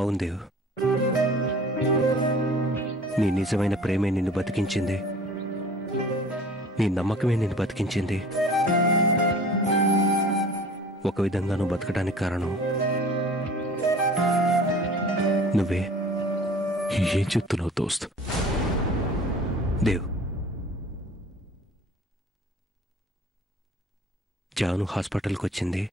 అవును దేవ్, నీ నిజమైన ప్రేమే నిన్ను బతికించింది. నీ నమ్మకమే నిన్ను బతికించింది. ఒక విధంగా నువ్వు బతకడానికి కారణం నువ్వే. ఏం చెప్తున్నావు దోస్త్? దేవ్, జాను హాస్పిటల్కి వచ్చింది.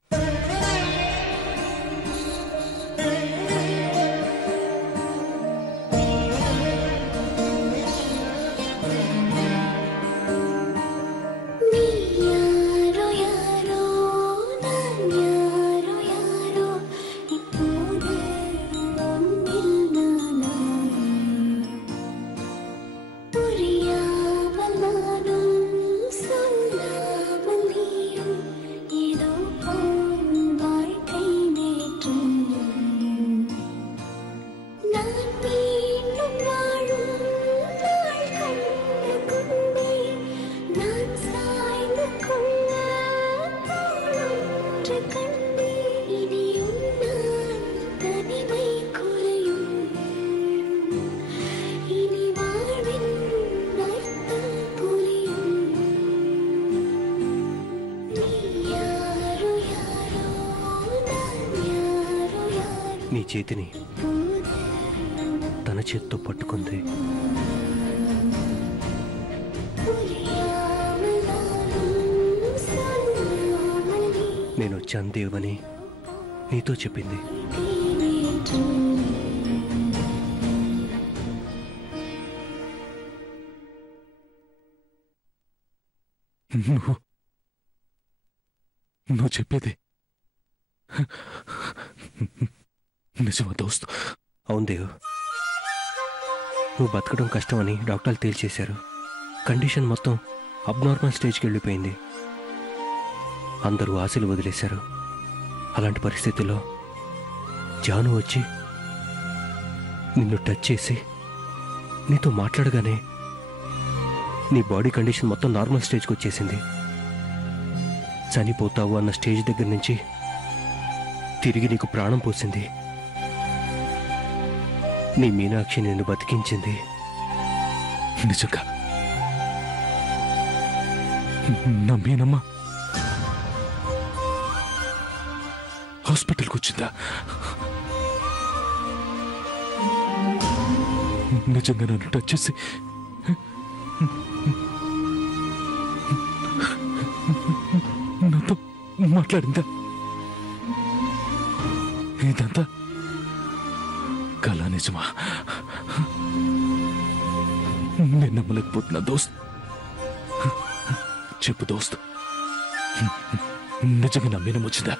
నీ చేతిని తన చేత్తో పట్టుకుంది. నేను వచ్చాను దేవ్ అని నీతో చెప్పింది. నువ్వు చెప్పేది నిజమా దోస్త్? అవును దేవ్, నువ్వు బతకడం కష్టమని డాక్టర్లు తేల్చేశారు. కండిషన్ మొత్తం అబ్నార్మల్ స్టేజ్కి వెళ్ళిపోయింది. అందరూ ఆశలు వదిలేశారు. అలాంటి పరిస్థితుల్లో జాను వచ్చి నిన్ను టచ్ చేసి నీతో మాట్లాడగానే నీ బాడీ కండిషన్ మొత్తం నార్మల్ స్టేజ్కి వచ్చేసింది. చనిపోతావు అన్న స్టేజ్ దగ్గర నుంచి తిరిగి నీకు ప్రాణం పోసింది. నీ మీనాక్షి నిన్ను బతికించింది. నిజంగా నా మీనమ్మ హాస్పిటల్కి వచ్చిందా? నిజంగా నన్ను టచ్ చేసి నాతో మాట్లాడిందా? ఇదంతా కళ నిజమా? నేను నమ్మలేకపోతున్నా దోస్త్. చెప్పు దోస్త్, నిజంగా నా మీనం వచ్చిందా?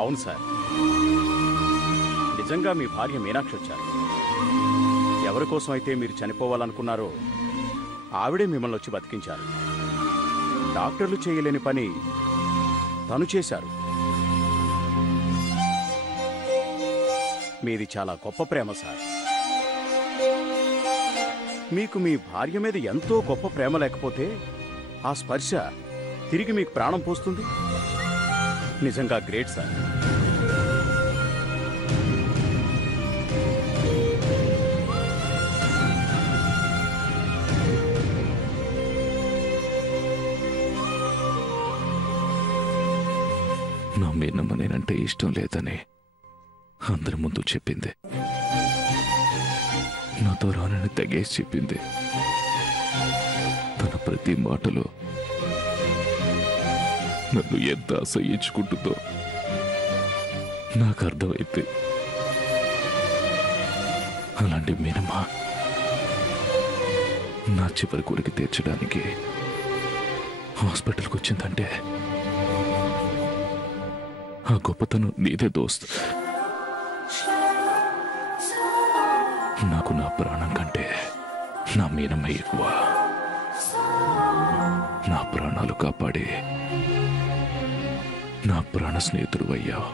అవును సార్, నిజంగా మీ భార్య మీనాక్షి వచ్చారు. ఎవరి కోసం అయితే మీరు చనిపోవాలనుకున్నారో ఆవిడే మిమ్మల్ని వచ్చి బతికించారు. డాక్టర్లు చేయలేని పని తను చేశారు. మీది చాలా గొప్ప ప్రేమ సార్. మీకు మీ భార్య మీద ఎంతో గొప్ప ప్రేమ లేకపోతే ఆ స్పర్శ తిరిగి మీకు ప్రాణం పోస్తుంది. నిజంగా గ్రేట్ సార్. నా మీనమ్మ నేనంటే ఇష్టం లేదని అందరి ముందు చెప్పింది. నాతో రానని తెగేసి చెప్పింది. తన ప్రతి మాటలో నన్ను ఎంత అసహ్యించుకుంటుందో నాకు అర్థమైంది. అలాంటి మీనమ్మ నా చివరి కోరిక తీర్చడానికి హాస్పిటల్కి వచ్చిందంటే ఆ గొప్పతనం నీదే దోస్త్. నాకు నా ప్రాణం కంటే నా మీనమ్మ ఎక్కువ. నా ప్రాణాలు కాపాడి నా ప్రాణ స్నేహితుడు అయ్యావు.